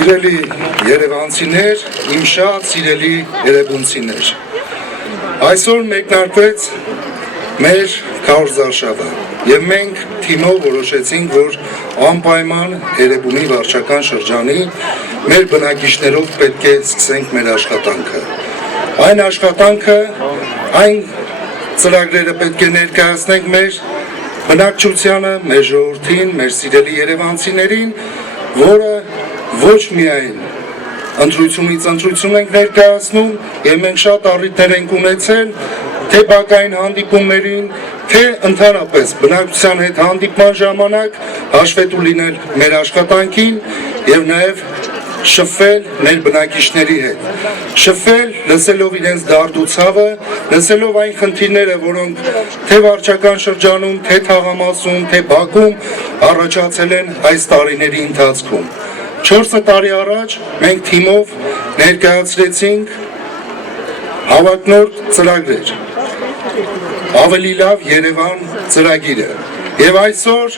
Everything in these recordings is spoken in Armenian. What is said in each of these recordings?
Սիրելի երևանցիներ, իմ շատ սիրելի երևանցիներ, այսօր մեկնարկվեց մեր քարոզարշավը եւ մենք թիմով որոշեցինք, որ անպայման Երևանի վարչական շրջանի մեր բնակիչներով պետք է սկսենք մեր աշխատանքը։ Այն աշխատանքը, այն ծրագրերը պետք է ներկայացնենք մեր բնակչությանը, մեր ժողովրդին, մեր սիրելի երևանցիներին, որը ոչ միայն ընտրությունից ընտրություն ենք ներկայացնում եւ մենք շատ առիթներ ենք ունեցել թե բակային հանդիպումներին, թե ընդհանրապես բնակչության հետ հանդիպման ժամանակ հաշվետու լինել մեր աշխատանքին եւ նաեւ շփվել մեր բնակիչների հետ, շփվել, լսելով իրենց դարդուցավը, լսելով այն խնդիրները, որոնք թե վարչական շրջանում, թե թաղամասում, թե Բաքում առաջացել են այս տարիների ընթացքում։ 4 տարի առաջ մենք թիմով ներկայացրեցինք հավակնորդ ծրագրեր, ավելի լավ Երևան ծրագիրը եւ այսօր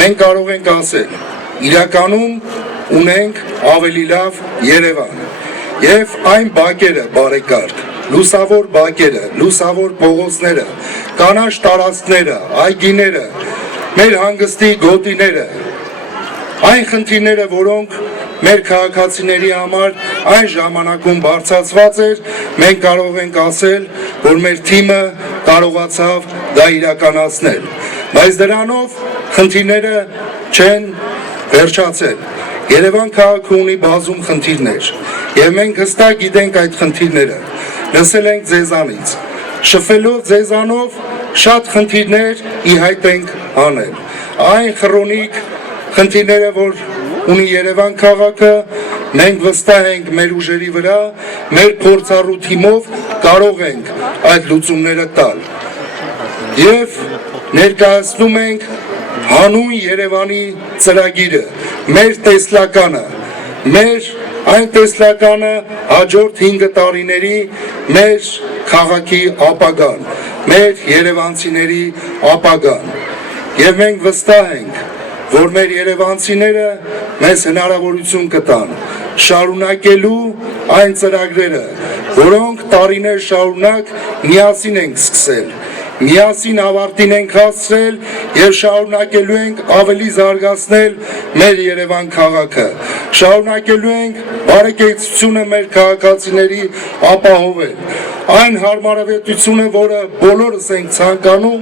մենք կարող ենք ասել, իրականում ունենք ավելի լավ Երևան եւ այն բակերը բարեկարգ, լուսավոր բակերը, լուսավոր փողոցները, կանաչ տարածքները, այգիները, մեր հանգստի գոտիները, այն խնդիրները, որոնք մեր քաղաքացիների համար այն ժամանակում բարձրացված էր, մենք կարող ենք ասել, որ մեր թիմը կարողացավ դա իրականացնել, բայց դրանով խնդիրները չեն վերջացել։ Երևան քաղաքը ունի բազում խնդիրներ եւ մենք հստակ գիտենք այդ խնդիրները, լսել ենք ձեզանից, շփվելով ձեզանով շատ խնդիրներ ի հայտ ենք անել։ Այն քրոնիկ խնդիրները, որ ունի Երևան քաղաքը, մենք վստահ ենք մեր ուժերի վրա, մեր փորձառու թիմով կարող ենք այդ լուծումները տալ։ Եվ ներկայացնում ենք հանուն Երևանի ծրագիրը, մեր տեսլականը, մեր այն տեսլականը հաջորդ 5 տարիների մեր քաղաքի ապագան, մեր երևանցիների ապագան։ Եվ մենք վստահ ենք, որ մեր երևանցիները մեզ հնարավորություն կտան շարունակելու այն ծրագրերը, որոնք տարիներ շարունակ միասին ենք սկսել, միասին ավարտին ենք հասցրել եւ շարունակելու ենք ավելի զարգացնել մեր Երևան քաղաքը, շարունակելու ենք բարեկեցությունը մեր քաղաքացիների ապահովել, այն հարմարավետությունը, որը բոլորս ենք ցանկանում,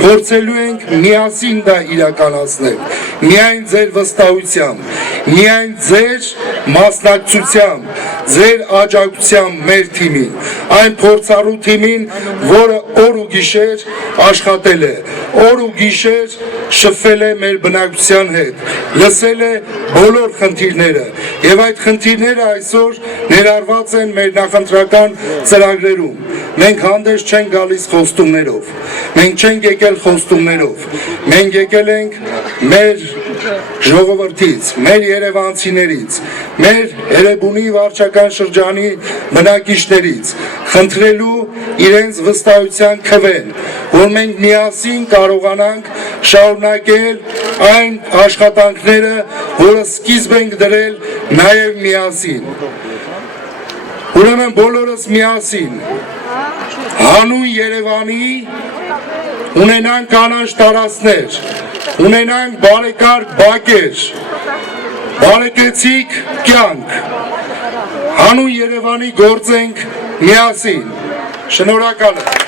փորձելու ենք միասին դա իրականացնել, միայն ձեր վստահությամբ, միայն ձեր մասնակցությամբ, ձեր աջակցությամբ մեր թիմին, այն փորձառու թիմին, որը օր ու գիշեր աշխատել է, օր ու գիշեր շփվել է մեր բնակչության հետ, լսել է բոլոր խնդիրները եւ այդ խնդիրները այսօր ներառված են մեր նախընտրական ծրագրերում։ Մենք հանդես չենք գալիս խոստումներով, մենք չենք եկել խոստումներով, մենք եկել ենք մեր ժողովրդից, մեր երևանցիներից, մեր Երևանի վարչական շրջանի բնակիչներից, խնդրելու իրենց վստահության քվեն, որ մենք միասին կարողանանք շարունակել այն աշխատանքները, որը սկիզբ ենք դրել նաև միասին։ Ուրեմն բոլորս միասին հանուն Երևանի ունենանք կանաչ տարածքներ, ունենանք բարեկարգ բակեր, բարեկեցիկ կյանք, հանուն Երևանի գործենք միասին։ Շնորհակալ եմ։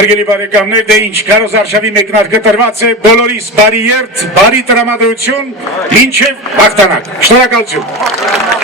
Հարգելի բարեկամներ, դե ինչ քարոզարշավի մեկնարկը տրված է բոլորիս բարի երթ, բարի տրամադրություն, մինչև հաղթանակ։ Շնորհակալություն։